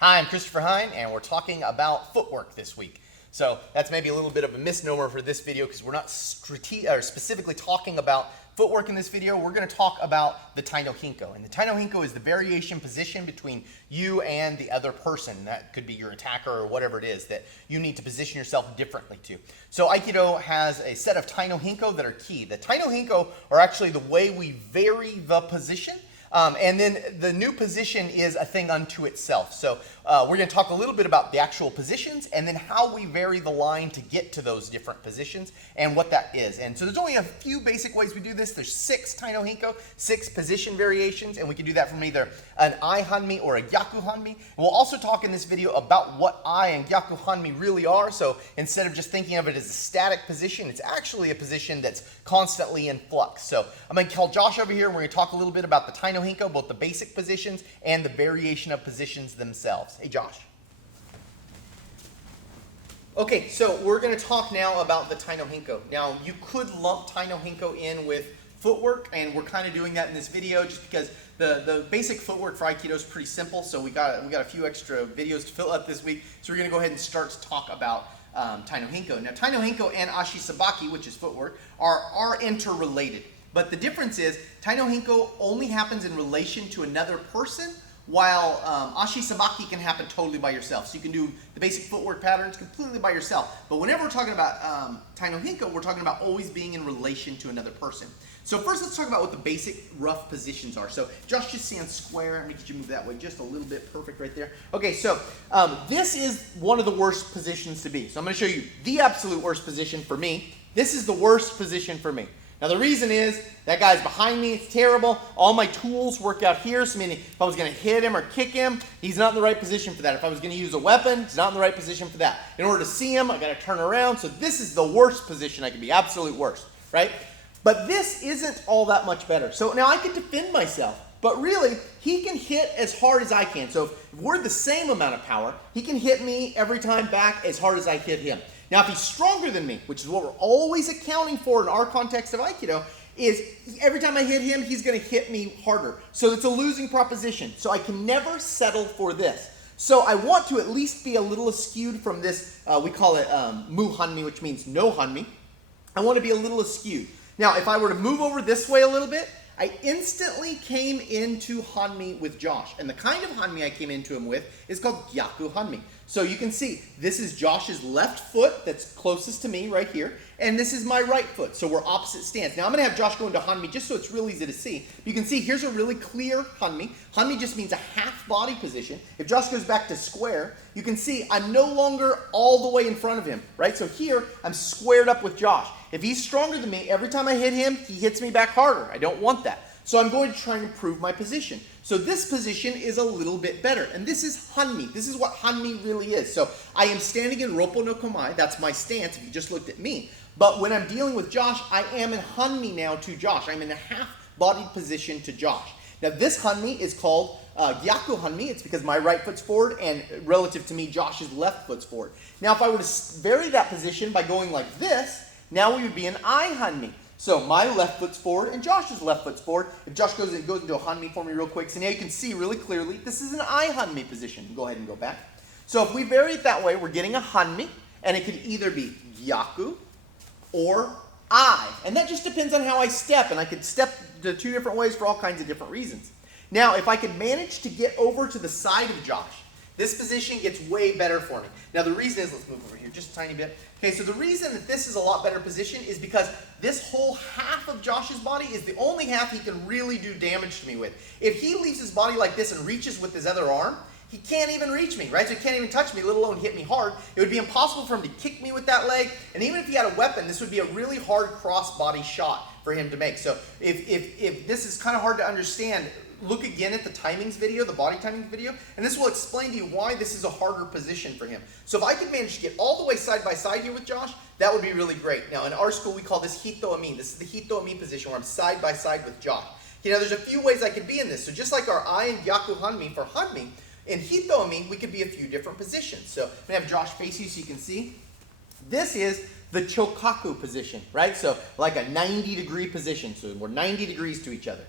Hi, I'm Christopher Hine, and we're talking about footwork this week. So that's maybe a little bit of a misnomer for this video because we're not specifically talking about footwork in this video. We're going to talk about the Tai no Henko. And the Tai no Henko is the variation position between you and the other person. That could be your attacker or whatever it is that you need to position yourself differently to. So Aikido has a set of Tai no Henko that are key. The Tai no Henko are actually the way we vary the position. And then the new position is a thing unto itself. So we're going to talk a little bit about the actual positions and then how we vary the line to get to those different positions and what that is. And so there's only a few basic ways we do this. There's 6 Tai no Henko, 6 position variations, and we can do that from either an Ai Hanmi or a Gyaku Hanmi. We'll also talk in this video about what Ai and Gyaku Hanmi really are. So instead of just thinking of it as a static position, it's actually a position that's constantly in flux. So I'm going to call Josh over here and we're going to talk a little bit about the Tai no Henko, both the basic positions and the variation of positions themselves. Hey, Josh. Okay, so we're going to talk now about the Tai no Henko. Now, you could lump Tai no Henko in with footwork, and we're kind of doing that in this video just because the basic footwork for Aikido is pretty simple, so we got a few extra videos to fill up this week, so we're going to go ahead and start to talk about Tai no Henko. Now, Tai no Henko and Ashi Sabaki, which is footwork, are interrelated. But the difference is Tai no Henko only happens in relation to another person, while Ashi Sabaki can happen totally by yourself. So you can do the basic footwork patterns completely by yourself. But whenever we're talking about Tai no Henko, we're talking about always being in relation to another person. So first let's talk about what the basic rough positions are. So Josh just stand square. Let me get you move that way just a little bit. Perfect right there. Okay, so this is one of the worst positions to be. So I'm going to show you the absolute worst position for me. This is the worst position for me. Now the reason is, that guy's behind me, it's terrible. All my tools work out here, so meaning if I was gonna hit him or kick him, he's not in the right position for that. If I was gonna use a weapon, he's not in the right position for that. In order to see him, I gotta turn around, so this is the worst position I could be, absolute worst, right? But this isn't all that much better. So now I can defend myself, but really, he can hit as hard as I can. So if we're the same amount of power, he can hit me every time back as hard as I hit him. Now, if he's stronger than me, which is what we're always accounting for in our context of Aikido, is every time I hit him, he's going to hit me harder. So it's a losing proposition. So I can never settle for this. So I want to at least be a little askewed from this, we call it mu hanmi, which means no hanmi. I want to be a little askewed. Now, if I were to move over this way a little bit, I instantly came into Hanmi with Josh. And the kind of Hanmi I came into him with is called Gyaku Hanmi. So you can see, this is Josh's left foot that's closest to me right here. And this is my right foot. So we're opposite stance. Now I'm going to have Josh go into Hanmi just so it's real easy to see. You can see here's a really clear Hanmi. Hanmi just means a half body position. If Josh goes back to square, you can see I'm no longer all the way in front of him, right? So here I'm squared up with Josh. If he's stronger than me, every time I hit him, he hits me back harder. I don't want that. So I'm going to try and improve my position. So this position is a little bit better. And this is Hanmi. This is what Hanmi really is. So I am standing in Roppo no Komai. That's my stance if you just looked at me. But when I'm dealing with Josh, I am in Hanmi now to Josh. I'm in a half-bodied position to Josh. Now this Hanmi is called Gyaku Hanmi. It's because my right foot's forward and relative to me, Josh's left foot's forward. Now if I were to vary that position by going like this, now we would be an Ai Hanmi. So my left foot's forward and Josh's left foot's forward. If Josh goes into a Hanmi for me real quick, so now you can see really clearly, this is an Ai Hanmi position. Go ahead and go back. So if we vary it that way, we're getting a Hanmi, and it could either be Gyaku or Ai. And that just depends on how I step, and I could step the 2 different ways for all kinds of different reasons. Now, if I could manage to get over to the side of Josh, this position gets way better for me. Now the reason is, let's move over here just a tiny bit. Okay, so the reason that this is a lot better position is because this whole half of Josh's body is the only half he can really do damage to me with. If he leaves his body like this and reaches with his other arm, he can't even reach me, right? So he can't even touch me, let alone hit me hard. It would be impossible for him to kick me with that leg. And even if he had a weapon, this would be a really hard cross-body shot for him to make. So if this is kind of hard to understand, look again at the timings video, the body timings video, and this will explain to you why this is a harder position for him. So if I could manage to get all the way side by side here with Josh, that would be really great. Now in our school, we call this Hito Ami. This is the Hito Ami position where I'm side by side with Josh. You know, there's a few ways I could be in this. So just like our Ai and Gyaku Hanmi for Hanmi, in Hito Ami, we could be a few different positions. So I'm going to have Josh face you so you can see. This is the Chokaku position, right? So like a 90-degree position. So we're 90 degrees to each other.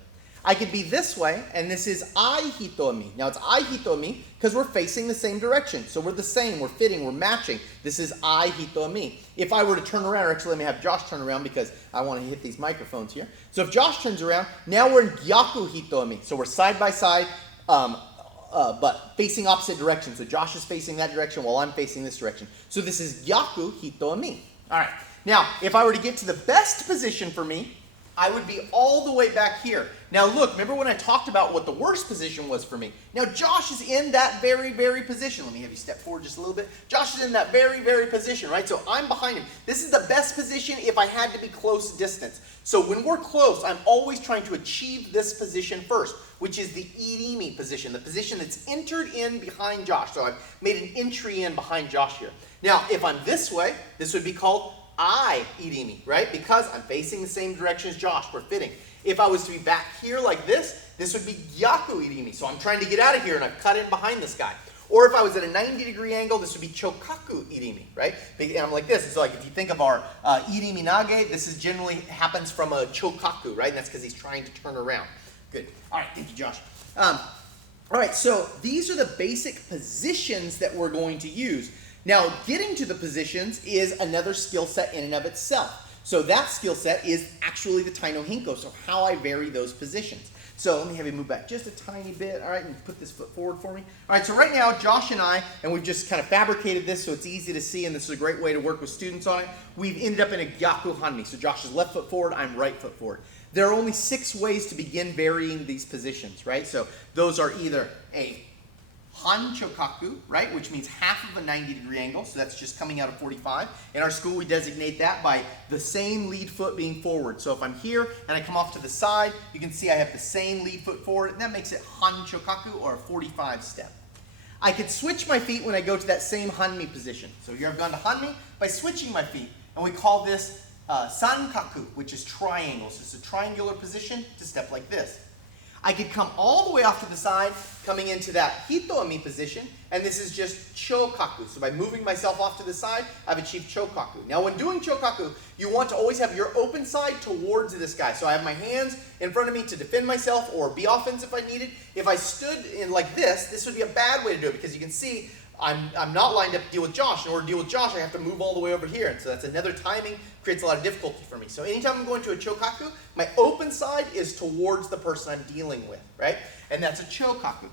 I could be this way, and this is ai hitomi. Now it's ai hitomi because we're facing the same direction. So we're the same, we're fitting, we're matching. This is ai hitomi. If I were to turn around, or actually let me have Josh turn around because I want to hit these microphones here. So if Josh turns around, now we're in gyaku hitomi. So we're side by side, but facing opposite directions. So Josh is facing that direction while I'm facing this direction. So this is gyaku hitomi. All right. Now, if I were to get to the best position for me, I would be all the way back here. Now look, remember when I talked about what the worst position was for me? Now Josh is in that very, very position. Let me have you step forward just a little bit. Josh is in that very, very position, right? So I'm behind him. This is the best position if I had to be close distance. So when we're close, I'm always trying to achieve this position first, which is the irimi position, the position that's entered in behind Josh. So I've made an entry in behind Josh here. Now, if I'm this way, this would be called ai irimi, right? Because I'm facing the same direction as Josh, we're fitting. If I was to be back here like this would be gyaku irimi. So I'm trying to get out of here and I've cut in behind this guy. Or if I was at a 90-degree angle, this would be chokaku irimi, right? And I'm like this. It's like if you think of our irimi nage, this is generally happens from a chokaku, right? And that's because he's trying to turn around. Good. All right, thank you, Josh. All right, so these are the basic positions that we're going to use. Now, getting to the positions is another skill set in and of itself. So that skill set is actually the Tai no Henko, so how I vary those positions. So let me have you move back just a tiny bit, all right, and put this foot forward for me. All right, so right now, Josh and I, and we've just kind of fabricated this so it's easy to see, and this is a great way to work with students on it. We've ended up in a gyaku hanmi. So Josh is left foot forward, I'm right foot forward. There are only 6 ways to begin varying these positions, right? So those are either a han chokaku, right, which means half of a 90-degree angle, so that's just coming out of 45. In our school, we designate that by the same lead foot being forward. So if I'm here and I come off to the side, you can see I have the same lead foot forward, and that makes it han chokaku, or a 45 step. I could switch my feet when I go to that same hanmi position. So here I've gone to hanmi by switching my feet, and we call this sankaku, which is triangles. So it's a triangular position to step like this. I could come all the way off to the side, coming into that hitomi position, and this is just chokaku. So by moving myself off to the side, I've achieved chokaku. Now when doing chokaku, you want to always have your open side towards this guy. So I have my hands in front of me to defend myself or be offensive if I needed. If I stood in like this would be a bad way to do it because you can see I'm not lined up to deal with Josh. In order to deal with Josh, I have to move all the way over here. And so that's another timing, creates a lot of difficulty for me. So anytime I'm going to a chokaku, my open side is towards the person I'm dealing with, right? And that's a chokaku.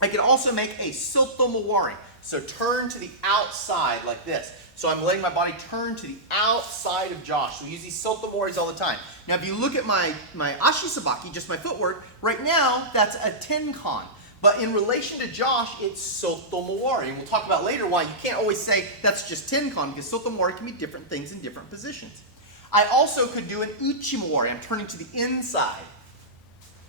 I can also make a sotomowari. So turn to the outside like this. So I'm letting my body turn to the outside of Josh. So we use these sotomowaris all the time. Now if you look at my ashisabaki, just my footwork, right now that's a tenkan. But in relation to Josh, it's sotomowari. And we'll talk about later why you can't always say that's just tenkan, because sotomowari can be different things in different positions. I also could do an uchimowari. I'm turning to the inside,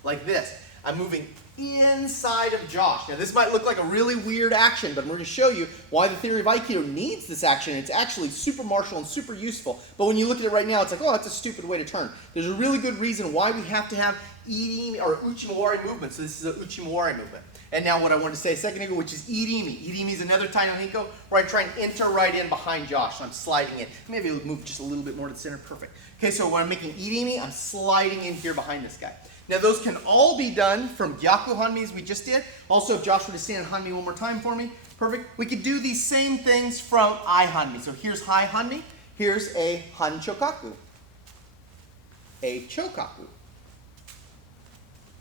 like this. I'm moving inside of Josh. Now this might look like a really weird action, but I'm going to show you why the theory of Aikido needs this action. It's actually super martial and super useful. But when you look at it right now, it's like, oh, that's a stupid way to turn. There's a really good reason why we have to have irimi or uchimowari movement. So this is an uchimowari movement. And now what I wanted to say a second ago, which is irimi. Irimi is another Tai no Henko where I try and enter right in behind Josh. So I'm sliding in. Maybe move just a little bit more to the center. Perfect. Okay, so when I'm making irimi, I'm sliding in here behind this guy. Now those can all be done from gyaku hanmi as we just did. Also, if Josh were to stand in hanmi one more time for me, perfect. We could do these same things from ai hanmi. So here's hai hanmi. Here's a han chokaku, a chokaku,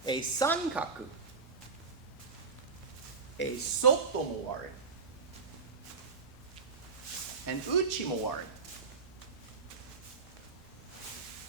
a sankaku, a sotomowari, an uchimowari,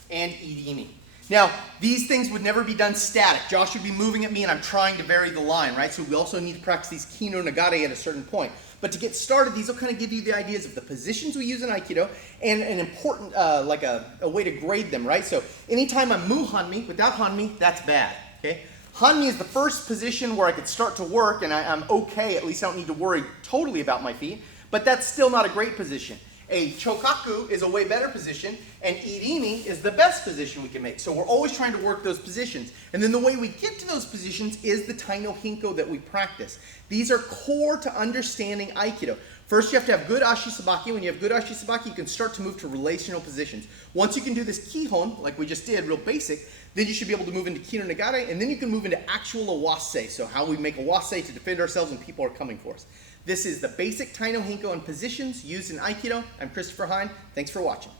and irimi. Now, these things would never be done static. Josh would be moving at me and I'm trying to vary the line, right? So we also need to practice these kino nagare at a certain point. But to get started, these will kind of give you the ideas of the positions we use in Aikido and an important, like a way to grade them, right? So anytime I'm mu hanmi, without hanmi, that's bad, okay? Hanmi is the first position where I could start to work and I'm okay, at least I don't need to worry totally about my feet, but that's still not a great position. A chokaku is a way better position, and irimi is the best position we can make. So we're always trying to work those positions. And then the way we get to those positions is the Tai no Henko that we practice. These are core to understanding Aikido. First, you have to have good ashisabaki. When you have good ashisabaki, you can start to move to relational positions. Once you can do this kihon, like we just did, real basic, then you should be able to move into kino nagare, and then you can move into actual awase, so how we make awase to defend ourselves when people are coming for us. This is the basic Tai no Henko and positions used in Aikido. I'm Christopher Hine. Thanks for watching.